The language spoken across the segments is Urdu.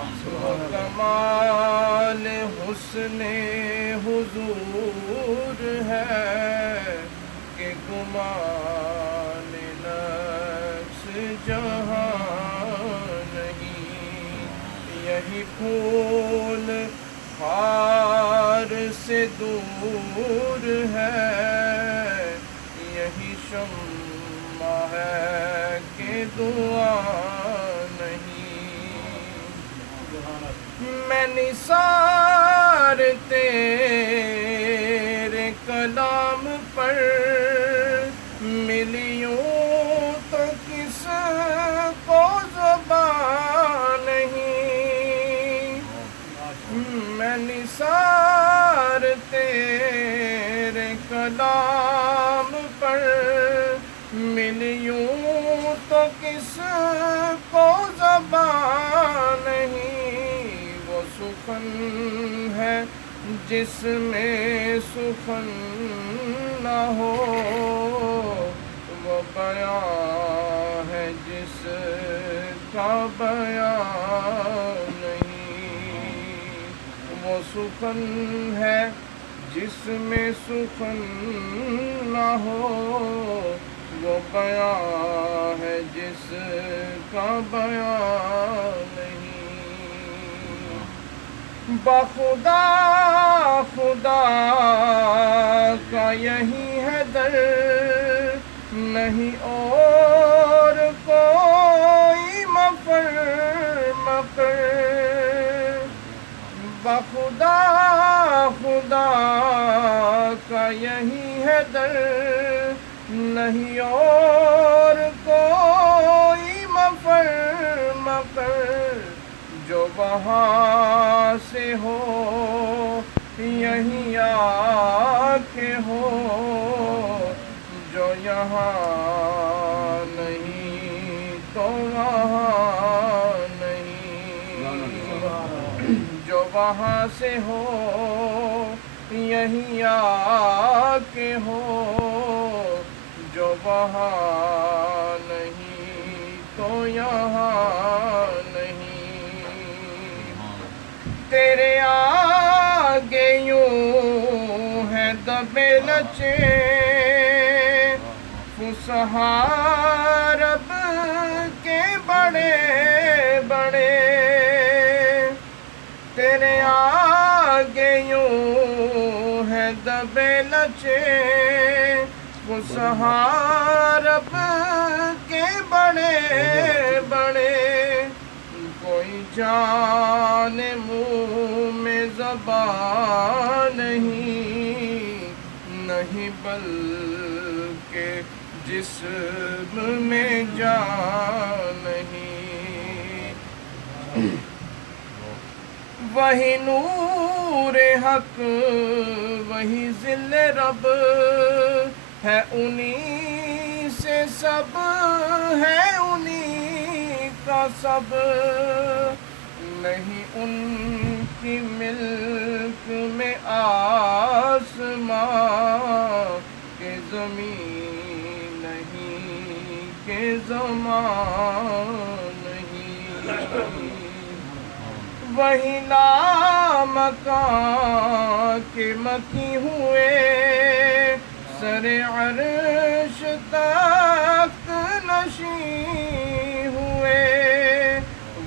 وہ کمال حسن حضور ہے کہ گمان نقص جہاں نہیں. یہی پھول خار سے دور ہے، یہی شمع ہے کہ دعا نہیں. میں نثار تیرے کلام پر ملیوں تو کس کو زبان نہیں. میں نثار تیرے کلام پر ملیوں تو کس کو زبان نہیں. وہ سخن ہے جس میں سخن نہ ہو، وہ بیان ہے جس کا بیان نہیں. وہ سخن ہے جس میں سخن نہ ہو، وہ بیان ہے جس کا بیان نہیں. بخدا خدا کا یہی ہے در، نہیں اور کوئی مفر مقر. بخدا خدا کا یہی ہے در، نہیں اور کوئی مفر مقر. جو وہاں سے ہو یہیں آ کے ہو، جو یہاں نہیں تو وہاں نہیں. جو وہاں سے ہو یہیں آ کے ہو، جو وہاں نہیں تو یہاں نہیں. تیرے آگے یوں ہے دبے لچے فسحا رب کے بڑے بڑے. تیرے آگے یوں ہے دبے لچے فسحا رب کے بڑے بڑے. کوئی جان منہ میں زبان نہیں، نہیں بلکہ جسم میں جان نہیں. وہی نور حق وہی ذل رب ہے، انہی سے سب ہے انہی کا سب. نہیں ان کی ملک میں آسماں کہ زمین نہیں کہ زمان نہیں. وہی لامکان کے مکی ہوئے سر عرش تخت نشیں ہوئے.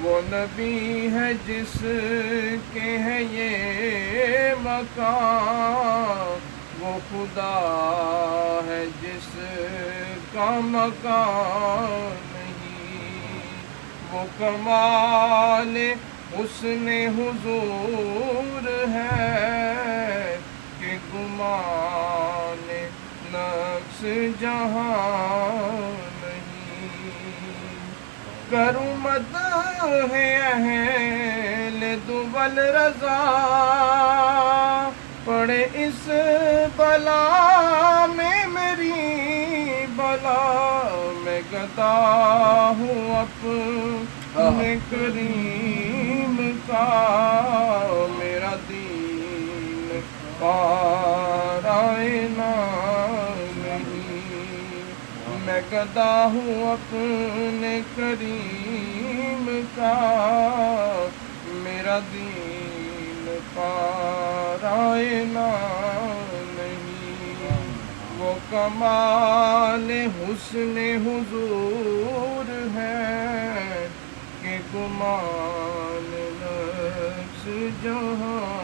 وہ نبی ہے جس کے ہے یہ مکان، وہ خدا ہے جس کا مکان نہیں. وہ کمال حسن حضور ہے کہ گمان نقص جہاں نہیں. کروں مدح اہل دول رضا، پڑے اس بلا میں میری بلا. میں گدا ہوں اپنے کریم کا، میرا دین پارائنا نہیں. میں گدا ہوں اپنے کریم کا، میرا دین پارائنا نہیں، وہ کمال حسن حضور ہے کہ گمان نفس جہاں